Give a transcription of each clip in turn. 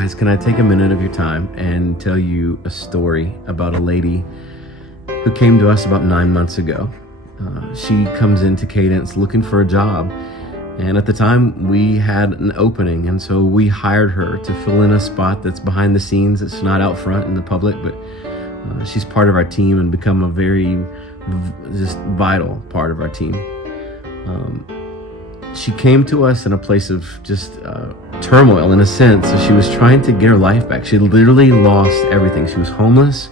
Guys, can I take a minute of your time and tell you a story about a lady who came to us about 9 months ago? She comes into Cadence looking for a job, and at the time we had an opening, and so we hired her to fill in a spot that's behind the scenes. It's not out front in the public, but she's part of our team and become a very just vital part of our team. She came to us in a place of just turmoil, in a sense. So she was trying to get her life back. She literally lost everything. She was homeless,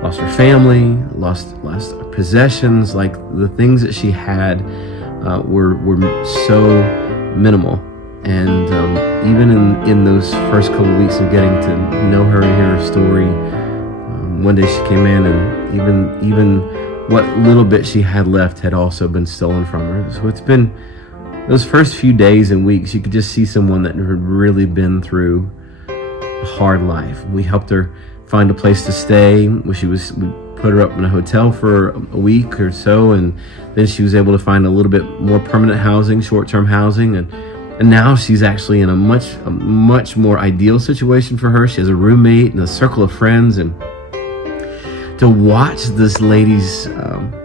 lost her family, lost her possessions. Like, the things that she had were so minimal. And even in those first couple of weeks of getting to know her and hear her story, one day she came in, and even what little bit she had left had also been stolen from her. So it's been those first few days and weeks, you could just see someone that had really been through a hard life. We helped her find a place to stay. We put her up in a hotel for a week or so, and then she was able to find a little bit more permanent housing, short-term housing, and now she's actually in a much more ideal situation for her. She has a roommate and a circle of friends, and to watch this lady's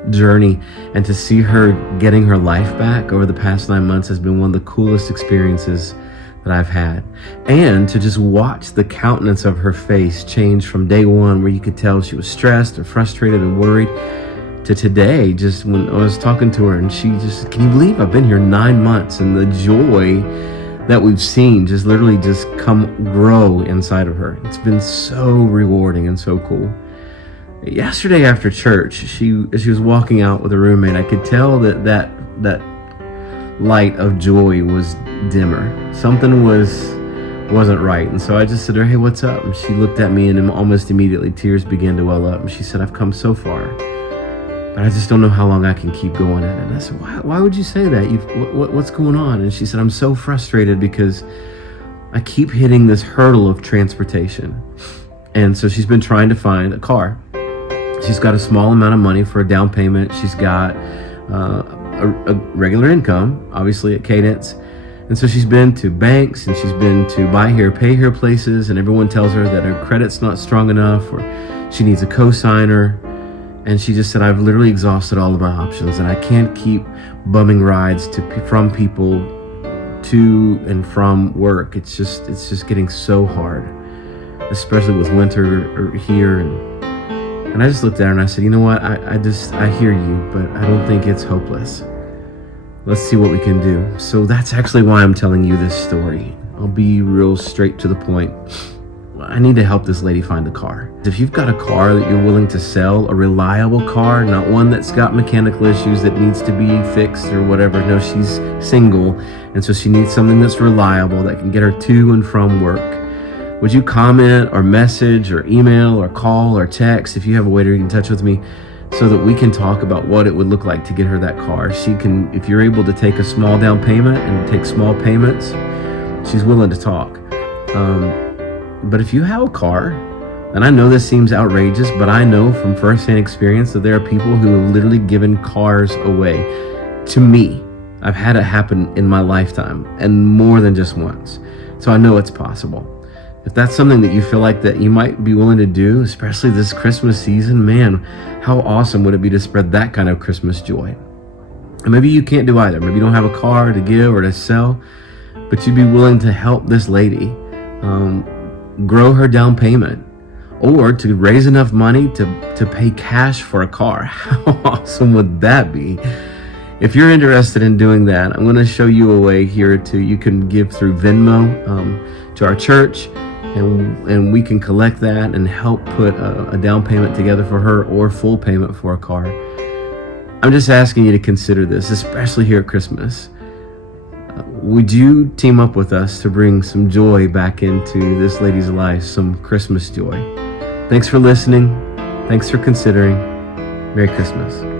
journey and to see her getting her life back over the past 9 months has been one of the coolest experiences that I've had. And to just watch the countenance of her face change from day one, where you could tell she was stressed or frustrated and worried, to today, just when I was talking to her and she just, can you believe I've been here 9 months? And the joy that we've seen just literally just grow inside of her. It's been so rewarding and so cool. Yesterday after church, as she was walking out with her roommate, I could tell that light of joy was dimmer. Something wasn't right. And so I just said to her, "Hey, what's up?" And she looked at me, and almost immediately tears began to well up. And she said, "I've come so far, but I just don't know how long I can keep going at it." And I said, "Why would you say that? What's going on?" And she said, "I'm so frustrated because I keep hitting this hurdle of transportation." And so she's been trying to find a car. She's got a small amount of money for a down payment. She's got a regular income, obviously, at Cadence. And so she's been to banks, and she's been to buy here, pay here places, and everyone tells her that her credit's not strong enough, or she needs a co-signer. And she just said, "I've literally exhausted all of my options, and I can't keep bumming rides from people to and from work. It's just getting so hard, especially with winter here." And I just looked at her and I said, "You know what? I hear you, but I don't think it's hopeless. Let's see what we can do." So that's actually why I'm telling you this story. I'll be real straight to the point. I need to help this lady find a car. If you've got a car that you're willing to sell, a reliable car, not one that's got mechanical issues that needs to be fixed or whatever. No, she's single, and so she needs something that's reliable, that can get her to and from work. Would you comment or message or email or call or text, if you have a way to get in touch with me, so that we can talk about what it would look like to get her that car? She can, if you're able to take a small down payment and take small payments, she's willing to talk. But if you have a car, and I know this seems outrageous, but I know from firsthand experience that there are people who have literally given cars away to me. I've had it happen in my lifetime, and more than just once. So I know it's possible. If that's something that you feel like that you might be willing to do, especially this Christmas season, man, how awesome would it be to spread that kind of Christmas joy? And maybe you can't do either. Maybe you don't have a car to give or to sell, but you'd be willing to help this lady grow her down payment, or to raise enough money to pay cash for a car. How awesome would that be? If you're interested in doing that, I'm going to show you a way here you can give through Venmo to our church, and we can collect that and help put a down payment together for her, or full payment for a car. I'm just asking you to consider this, especially here at Christmas. Would you team up with us to bring some joy back into this lady's life, some Christmas joy? Thanks for listening. Thanks for considering. Merry Christmas.